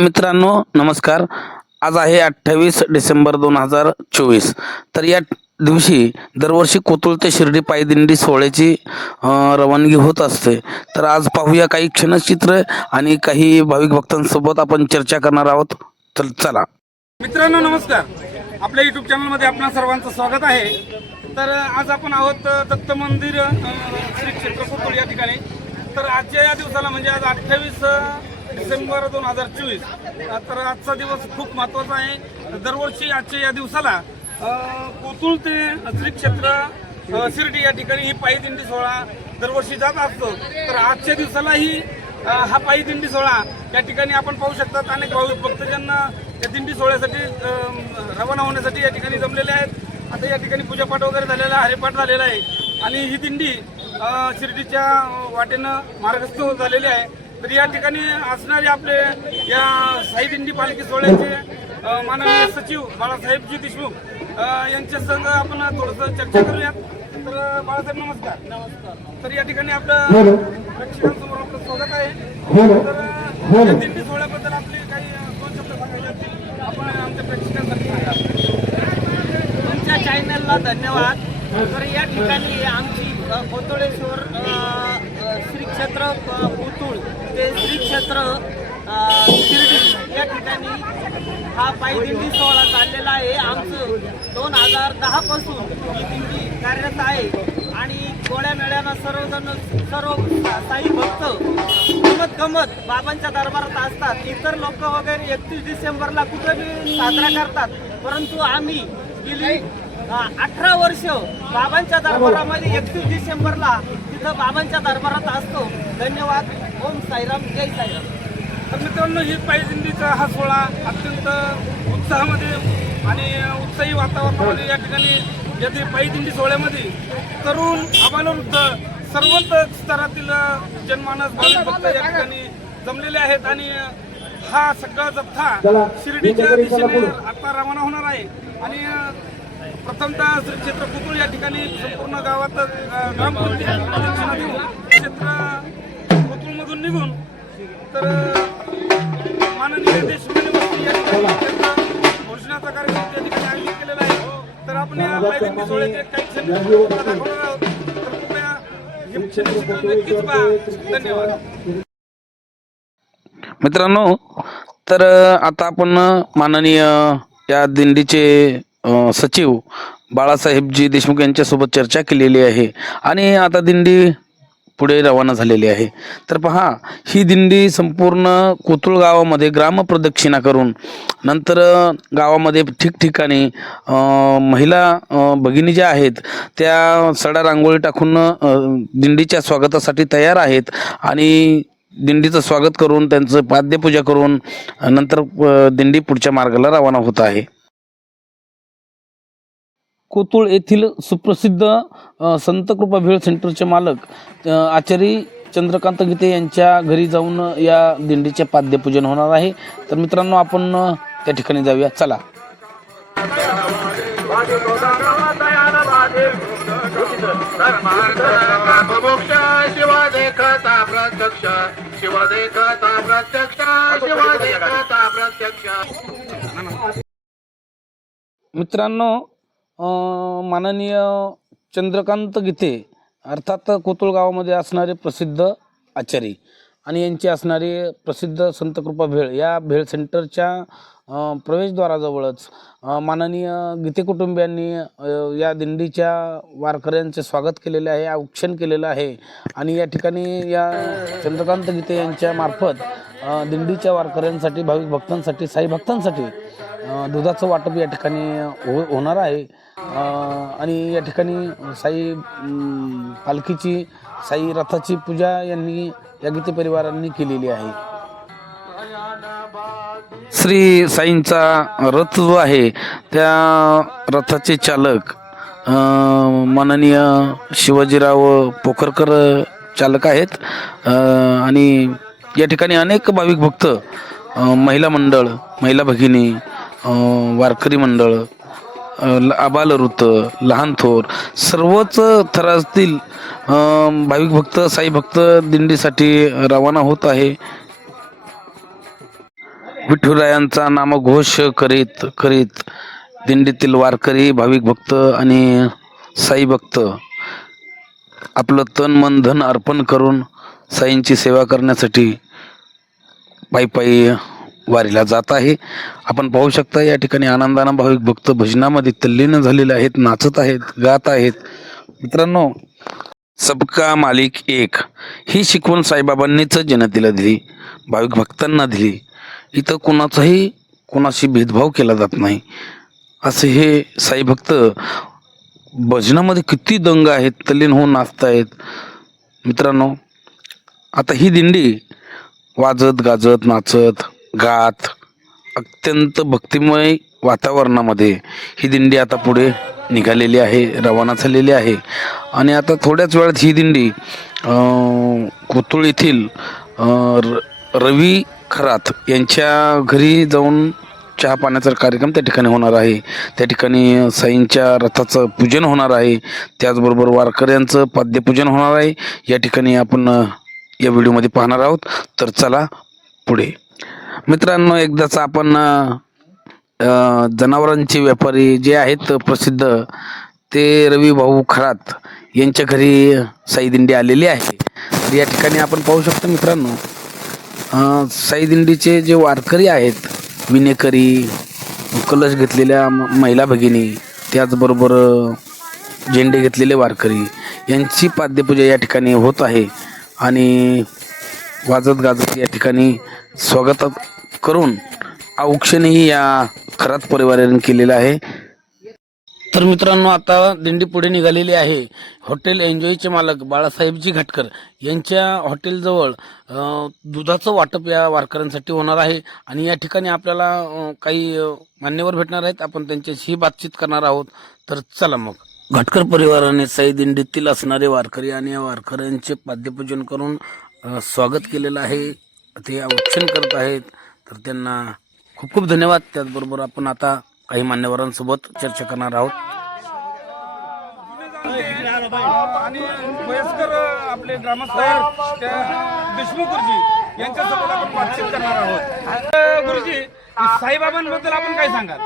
मित्रांनो नमस्कार. आज आहे अठ्ठावीस डिसेंबर दोन हजार चोवीस. तर या दिवशी दरवर्षी कोतुळ ते शिर्डी पायदिंडी सोहळ्याची रवानगी होत असते. तर आज पाहूया काही क्षणचित्र आणि काही भाविक भक्तांसोबत आपण चर्चा करणार आहोत. तर चला. मित्रांनो नमस्कार. आपल्या युट्यूब चॅनलमध्ये आपल्या सर्वांचं स्वागत आहे. तर आज आपण आहोत दत्त मंदिर श्री क्षेत्र कोतुळ या ठिकाणी. तर आजच्या या दिवसाला म्हणजे आज अठ्ठावीस डिसेंबर दोन हजार चोवीस. तर आजचा दिवस खूप महत्त्वाचा आहे. दरवर्षी आजच्या या दिवसाला अ, ते श्री क्षेत्र शिर्डी या ठिकाणी ही पायी दिंडी सोहळा दरवर्षी जात असतो. तर आजच्या दिवसालाही हा पायी दिंडी सोहळा या ठिकाणी आपण पाहू शकतात. अनेक भाविक भक्तजन या दिंडी सोहळ्यासाठी रवाना होण्यासाठी या ठिकाणी जमलेले आहेत. आता या ठिकाणी पूजापाठ वगैरे झालेला आहे हरिपाठ झालेला आहे. आणि ही दिंडी शिर्डीच्या वाटेनं मार्गस्थ होत झालेली आहे. तर या ठिकाणी असणारे आपले या साई दिंडी पालखी सोहळ्याचे माननीय सचिव बाळासाहेबजी देशमुख यांच्या आपण थोडंसं चर्चा करूयात. तर बाळासाहेब नमस्कार. नमस्कार. तर या ठिकाणी आपलं प्रेक्षकांसमोर आपलं स्वागत आहे. तर दिंडी सोहळ्याबद्दल आपले काही दोन शब्द सांगायचे असतील आपण आमच्या प्रेक्षकांसाठी सांगा. तुमच्या चॅनलला धन्यवाद. तर या ठिकाणी आमची कोतळेश्वर श्री क्षेत्र अ, कोतुळ म्हणजे ते श्री क्षेत्र शिर्डी या ठिकाणी हा पायी दिंडी सोहळा चाललेला आहे. आमचं दोन हजार दहापासून ही दिंडी कार्यरत आहे. आणि गोळ्या मेळ्यानं सर्वजण सर्व साई भक्त गमत गमत बाबांच्या दरबारात असतात. इतर लोक वगैरे एकतीस डिसेंबरला कुठे बी साजरा करतात. परंतु आम्ही गेली अठरा वर्ष बाबांच्या दरबारामध्ये एकतीस डिसेंबरला तिथं बाबांच्या दरबारात असतो. धन्यवाद. ओम साईराम जय साईराम. तर मित्रांनो ही पायी दिंडीचा हा सोहळा अत्यंत उत्साहामध्ये आणि उत्साही वातावरणामध्ये या ठिकाणी या ते पायी दिंडी सोहळ्यामध्ये तरुण आबालवृद्ध सर्वच स्तरातील जनमानस भाविक भक्त या ठिकाणी जमलेले आहेत. आणि हा सगळा जथ्था शिर्डीच्या दिशेने आता रवाना होणार आहे. आणि प्रथमतः श्री क्षेत्र कुकुळ या ठिकाणी संपूर्ण गावात ग्रामपंचायत क्षेत्र निघून. तर माननीय देशमुख या ठिकाणी घोषणाचा कार्यक्रम त्या ठिकाणी आयोजित केलेला आहे. तर आपण या पायदिंडी सोहळ्याचे काही क्षण दाखवणार आहोत. तर कृपया हे क्षणचित्र नक्कीच पहा. धन्यवाद. मित्रांनो तर आता आपण माननीय या दिंडीचे सचिव बाळासाहेबजी देशमुख यांच्यासोबत चर्चा केलेली आहे. आणि आता दिंडी पुढे रवाना झालेली आहे. तर पहा ही दिंडी संपूर्ण कोतुळ गावामध्ये ग्रामप्रदक्षिणा करून नंतर गावामध्ये ठिकठिकाणी महिला भगिनी ज्या आहेत त्या सडा रांगोळी टाकून दिंडीच्या स्वागतासाठी तयार आहेत आणि दिंडीचं स्वागत करून त्यांचं पाद्यपूजा करून नंतर दिंडी पुढच्या मार्गाला रवाना होत आहे. कोतुळ येथील सुप्रसिद्ध संत कृपा भेळ सेंटरचे मालक आचारी आचार्य चंद्रकांत गीते यांच्या घरी जाऊन या दिंडीचे पाद्यपूजन होणार आहे. तर मित्रांनो आपण त्या ठिकाणी जाऊया. चला. देखता प्रत्यक्ष देखता प्रत्यक्ष देखता प्रत्यक्ष मित्रांनो माननीय चंद्रकांत गीते अर्थात कोतुळ गावामध्ये असणारे प्रसिद्ध आचारी आणि यांचे असणारे प्रसिद्ध संतकृपा भेळ या भेळ सेंटरच्या प्रवेशद्वाराजवळच माननीय गीते कुटुंबियांनी या दिंडीच्या वारकऱ्यांचे स्वागत केलेले आहे औक्षण केलेलं आहे. आणि या ठिकाणी या चंद्रकांत गीते यांच्या मार्फत दिंडीच्या वारकऱ्यांसाठी भाविक भक्तांसाठी साई भक्तांसाठी दुधाचं वाटप या ठिकाणी हो होणार आहे. आणि या ठिकाणी साई पालखीची साई रथाची पूजा यांनी या गीते परिवारांनी केलेली आहे. श्री साईंचा रथ जो आहे त्या रथाचे चालक माननीय शिवाजीराव पोखरकर चालक आहेत. आणि या ठिकाणी अनेक भाविक भक्त महिला मंडळ महिला भगिनी वारकरी मंडळ अ, ल- लहान थोर सर्वच थरातील भाविक भक्त साई भक्त दिंडीसाठी रवाना होत आहे. विठुरायांचा नामघोष करीत करीत दिंडीतील वारकरी भाविक भक्त आणि साई भक्त आपलं तन मन धन अर्पण करून साईंची सेवा करण्यासाठी पायी पायी वारीला जात आहे. आपण पाहू शकता या ठिकाणी आनंदानं भाविक भक्त भजनामध्ये तल्लीन झालेले आहेत नाचत आहेत गात आहेत. मित्रांनो सबका मालिक एक ही शिकवण साईबाबांनीच जनतेला दिली भाविक भक्तांना दिली. इथं कोणाचाही कोणाशी भेदभाव केला जात नाही. असे हे साई भक्त भजनामध्ये किती दंग आहेत तल्लीन होऊन नाचत आहेत मित्रांनो आता ही दिंडी वाजत गाजत नाचत गात अत्यंत भक्तिमय वातावरणामध्ये ही दिंडी आता पुढे निघालेली आहे रवाना झालेली आहे. आणि आता थोड्याच वेळात ही दिंडी अं, कोतुळ येथील र- रवी खरात यांच्या घरी जाऊन चहा पाण्याचा कार्यक्रम त्या ठिकाणी होणार आहे. त्या ठिकाणी साईंच्या रथाचं पूजन होणार आहे. त्याचबरोबर वारकऱ्यांचं पाद्यपूजन होणार आहे. या ठिकाणी आपण या व्हिडिओमध्ये पाहणार आहोत. तर चला पुढे. मित्रांनो एकदाच आपण जनावरांचे व्यापारी जे आहेत प्रसिद्ध ते रवी भाऊ खरात यांच्या घरी साईदिंडी आलेली आहे. तर या ठिकाणी आपण पाहू शकतो मित्रांनो साईदिंडीचे जे वारकरी आहेत विनेकरी कलश घेतलेल्या म- महिला भगिनी त्याचबरोबर झेंडे घेतलेले वारकरी यांची पाद्यपूजा या ठिकाणी होत आहे. आणि वाजत गाजत या ठिकाणी स्वागत करून औक्षणही या खरात परिवाराने केलेलं आहे. तर मित्रांनो आता दिंडी पुढे निघालेली आहे. हॉटेल एन्जॉयचे मालक बाळासाहेबजी घाटकर यांच्या हॉटेलजवळ दुधाचं वाटप या वारकऱ्यांसाठी होणार आहे. आणि या ठिकाणी आपल्याला काही मान्यवर भेटणार आहेत. आपण त्यांच्याशी बातचीत करणार आहोत. तर चला मग. घाटकर परिवाराने साई दिंडीतील असणारे वारकरी आणि या वारकऱ्यांचे पाद्यपूजन करून स्वागत केलेलं आहे. ते औक्षण करत आहेत. तर त्यांना खूप खूप धन्यवाद. त्याचबरोबर आपण आता काही मान्यवरांसोबत चर्चा करणार आहोत. आणि वयस्कर आपले ग्रामस्थ देशमुख गुरुजी यांच्यासोबत आपण बातचीत करणार आहोत. गुरुजी साईबाबांबद्दल आपण काय सांगाल?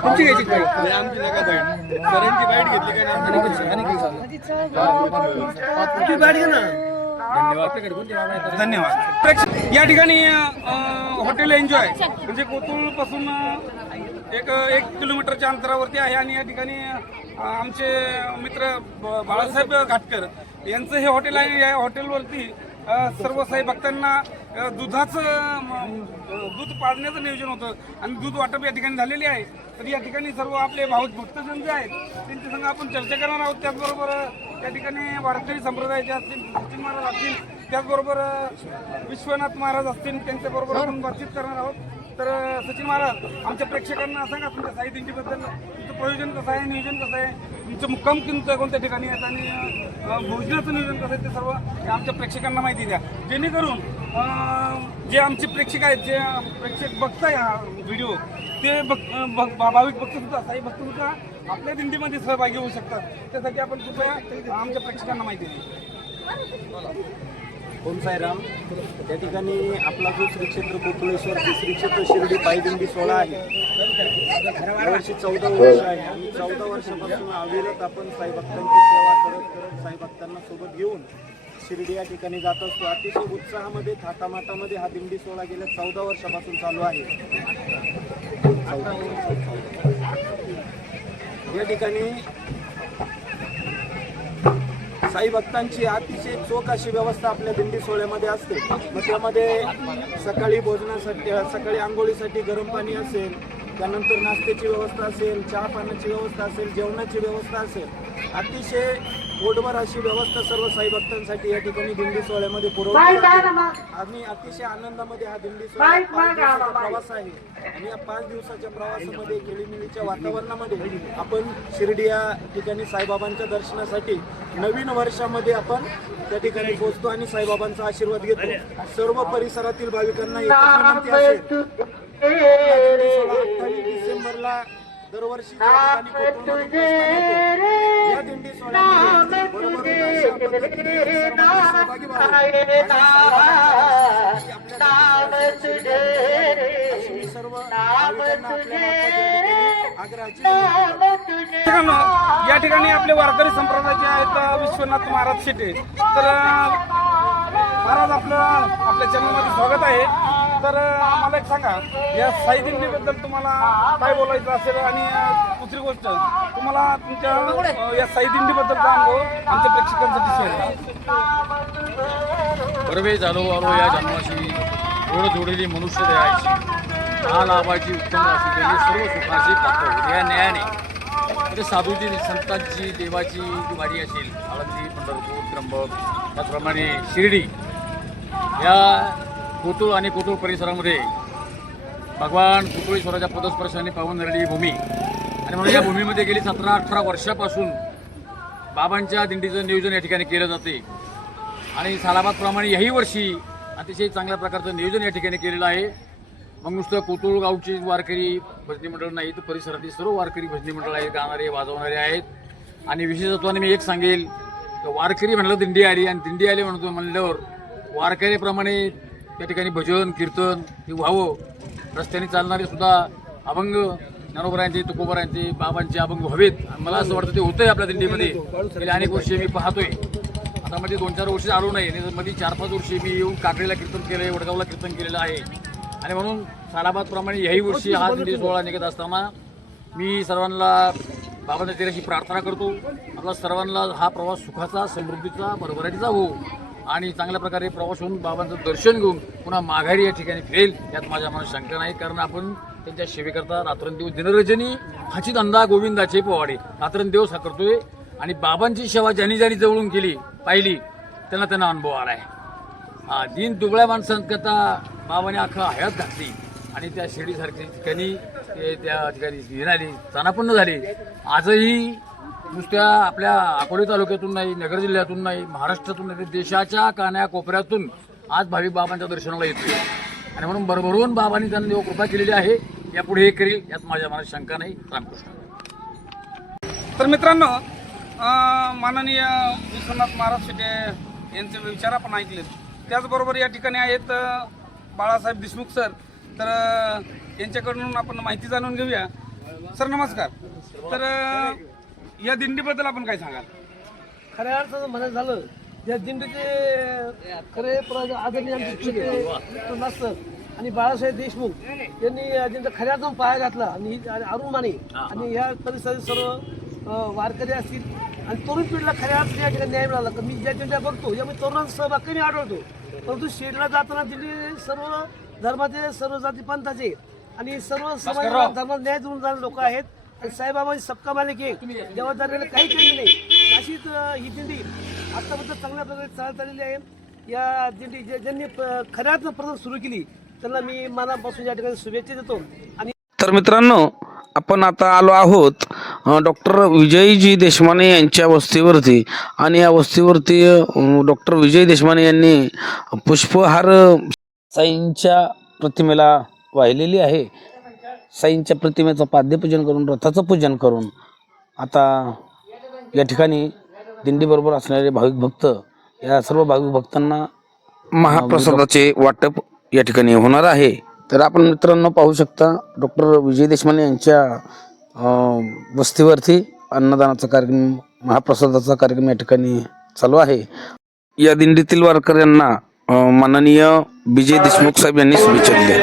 तुमची घ्यायची काय आमची नका बाईट बाईट घेतली धन्यवाद. प्रेक्षक या ठिकाणी हॉटेल एन्जॉय म्हणजे कोतुळपासून एक एक किलोमीटरच्या अंतरावरती आहे आणि या ठिकाणी आमचे मित्र ब- बाळासाहेब घाटकर यांचं हे हॉटेल आहे या हॉटेलवरती सर्व साई भक्तांना दुधाचं दूध पाळण्याचं नियोजन होतं. आणि दूध वाटप या ठिकाणी झालेली आहे. तर या ठिकाणी सर्व आपले भाऊ भक्तजन जे आहेत त्यांच्या संग आपण चर्चा करणार आहोत. त्याचबरोबर त्या ठिकाणी वारकरी संप्रदायाचे असतील सचिन महाराज असतील त्याचबरोबर विश्वनाथ महाराज असतील त्यांच्याबरोबर आपण बातचीत करणार आहोत. तर सचिन महाराज आमच्या प्रेक्षकांना सांगा तुमच्या साहित्यांची बद्दल तुमचं प्रयोजन कसं आहे नियोजन कसं आहे? तुमचं मुक्काम कोणतं कोणत्या ठिकाणी आहेत आणि भोजनाचं नियोजन कसं आहे ते सर्व आमच्या प्रेक्षकांना माहिती द्या. जेणेकरून जे आमचे प्रेक्षक आहेत जे प्रेक्षक बघताय हा व्हिडिओ ते बघ भाविक भक्त सुद्धा साई भक्त सुद्धा आपल्या दिंडीमध्ये सहभागी होऊ शकतात. त्यासाठी आपण कृपया आमच्या प्रेक्षकांना माहिती द्या. ओम साईराम. त्या ठिकाणी आपला जो श्री क्षेत्र श्रीक्षेत्र श्री क्षेत्र शिर्डी पायदिंडी सोहळा आहे. यावर्षी चौदा वर्ष आहे. आणि चौदा वर्षापासून अविरत आपण साईभक्तांची सेवा करत करत साईभक्तांना सोबत घेऊन शिर्डी या ठिकाणी जात असतो. अतिशय उत्साहामध्ये थाटामाटामध्ये हा दिंडी सोहळा गेल्या चौदा वर्षापासून चालू आहे. या ठिकाणी साई भक्तांची अतिशय चोख अशी व्यवस्था आपल्या दिंडी सोहळ्यामध्ये असते. मग त्यामध्ये सकाळी भोजनासाठी सकाळी आंघोळीसाठी गरम पाणी असेल त्यानंतर नाश्त्याची व्यवस्था असेल चहा पाण्याची व्यवस्था असेल जेवणाची व्यवस्था असेल. अतिशय पोटभर अशी व्यवस्था सर्व साई भक्तांसाठी या ठिकाणी दिंडी सोहळ्यामध्ये पुरवली आणि अतिशय आनंदामध्ये हा दिंडी सोहळा पाच दिवसाचा प्रवास आहे. आणि या पाच दिवसाच्या प्रवासामध्ये खेळीमेळीच्या वातावरणामध्ये आपण शिर्डी या ठिकाणी साईबाबांच्या दर्शनासाठी नवीन वर्षामध्ये आपण त्या ठिकाणी पोहोचतो आणि साईबाबांचा आशीर्वाद घेतो. सर्व परिसरातील भाविकांना एकच विनंती असेल. अठ्ठावीस डिसेंबरला दरवर्षी या ठिकाणी कोकणातून तुझे होतो. तुझे या ठिकाणी आपले वारकरी संप्रदायाचे आहेत विश्वनाथ महाराज शेटे तर महाराज आपलं आपल्या जन्मामध्ये स्वागत आहे तर आम्हाला एक सांगा या साई दिंडीबद्दल तुम्हाला काय बोलायचं असेल आणि दुसरी गोष्ट तुम्हाला तुमच्या या साई दिंडीबद्दलचा अनुभव आमच्या प्रेक्षकांसाठी शेअर करा. बरवे झालो आलो या जन्माशी. जोड जोडलेली मनुष्य द्यायची हा लाभाची उत्तम राशी गेली सर्व सुखाची या न्यायाने म्हणजे साधूची संतांची देवाची जी वारी असेल आळंदी पंढरपूर त्र्यंबक त्याचप्रमाणे शिर्डी या कोतुळ आणि कोतुळ परिसरामध्ये भगवान कुतुळेश्वराच्या पदस्पर्शाने पावन झालेली भूमी. आणि म्हणून या भूमीमध्ये गेली सतरा अठरा वर्षापासून बाबांच्या दिंडीचं नियोजन या ठिकाणी केलं जाते. आणि सालाबादप्रमाणे याही वर्षी अतिशय चांगल्या प्रकारचं नियोजन या ठिकाणी केलेलं आहे. मग नुसतं कोतुळ गावची वारकरी भजनी मंडळ नाही तर परिसरातील सर्व वारकरी भजनी मंडळ आहेत गाणारे वाजवणारे आहेत. आणि विशेषत्वाने मी एक सांगेल तर वारकरी म्हणलं दिंडी आली आणि दिंडी आली म्हणतो म्हणल्यावर वारकऱ्याप्रमाणे त्या ठिकाणी भजन कीर्तन हे व्हावं. रस्त्याने चालणारे सुद्धा अभंग ज्ञानोबरांची तुकोबरांची बाबांचे अभंग व्हावेत. मला असं वाटतं ते होतंय आपल्या दिंडीमध्ये. गेली अनेक वर्षे मी पाहतोय. आता मध्ये दोन चार वर्षी आलो नाही. नाही मध्ये चार पाच वर्षी मी येऊन काकडीला कीर्तन केलं वडगावला कीर्तन केलेलं आहे. आणि म्हणून सालाबादप्रमाणे याही वर्षी हा दिंडी सोहळा निघत असताना मी सर्वांना बाबांच्या तेराशी प्रार्थना करतो. आपला सर्वांना हा प्रवास सुखाचा समृद्धीचा भरभराटीचा हो आणि चांगल्या प्रकारे प्रवास होऊन बाबांचं दर्शन घेऊन पुन्हा माघारी या ठिकाणी फिरेल. यात माझ्या मनात शंका नाही. कारण आपण त्यांच्या सेवेकरता रात्रंदिवस दिनरजनी हाची धंदा गोविंदाचे पोवाडे. रात्रंदिवस हा करतोय. आणि बाबांची सेवा ज्यांनी ज्यांनी जवळून केली पाहिली त्यांना त्यांना अनुभव आला हा दिन दुबळ्या माणसांकरता बाबाने अख्खा हयात घातली. आणि त्या शिर्डीसारख्या ठिकाणी ते त्या ठिकाणी निघाली स्थानापन्न झाली. आजही नुसत्या आपल्या अकोले तालुक्यातून नाही नगर जिल्ह्यातून नाही महाराष्ट्रातून नाही देशाच्या कान्या कोपऱ्यातून आज भाविक बाबांच्या दर्शनाला येतोय. आणि म्हणून भरभरून बाबांनी त्यांना देव कृपा केलेली आहे. यापुढे हे करील यात माझ्या मनात शंका नाही. रामकृष्ण. तर मित्रांनो माननीय विश्वनाथ महाराज शेटे यांचे विचार आपण ऐकलेत. त्याचबरोबर या ठिकाणी आहेत बाळासाहेब देशमुख सर. तर यांच्याकडून आपण माहिती जाणून घेऊया. सर नमस्कार. तर या दिंडीबद्दल आपण काय सांगाल? खऱ्या अर्थानं म्हणायचं झालं या दिंडीचे खरे आदरणीय आमचे मास्तर आणि बाळासाहेब देशमुख यांनी या दिंडीचा खऱ्या अर्थानं पाया घातला. आणि अरुण माने आणि या परिसरातील सर्व वारकरी असतील. आणि तरुण पिढीला खऱ्या अर्थाने या ठिकाणी न्याय मिळाला. का मी ज्या दिंड्या बघतो यामध्ये तरुणांचा सहभाग कमी आढळतो. परंतु शेडला जाताना दिंडी सर्व धर्माचे सर्व जाती पंथाचे आणि सर्व समाज धर्मात न्याय देऊन जाणारे लोक आहेत. आणि साईबाबांची सबका मालिक देवादाराला काही केले नाही. अशीच ही दिंडी आतापर्यंत चांगल्या प्रकारे चालत आलेली आहे. या ज्यांनी ज्यांनी प- खऱ्या अर्थानं प्रथम सुरू केली त्यांना मी मनापासून या ठिकाणी शुभेच्छा देतो. आणि तर मित्रांनो आपण आता आलो आहोत डॉक्टर विजयजी देशमाने यांच्या वस्तीवरती. आणि या वस्तीवरती डॉक्टर विजय देशमाने यांनी पुष्पहार साईंच्या प्रतिमेला वाहिलेली आहे. साईंच्या प्रतिमेचं पाद्यपूजन करून रथाचं पूजन करून आता या ठिकाणी दिंडीबरोबर असणारे भाविक भक्त या सर्व भाविक भक्तांना महाप्रसादाचे वाटप या ठिकाणी होणार आहे. तर आपण मित्रांनो पाहू शकता डॉक्टर विजय देशमाने यांच्या वस्तीवरती अन्नदानाचा कार्यक्रम महाप्रसादाचा कार्यक्रम या ठिकाणी चालू आहे. या दिंडीतील वारकऱ्यांना माननीय विजय देशमुख साहेब यांनी शुभेच्छा दिल्या.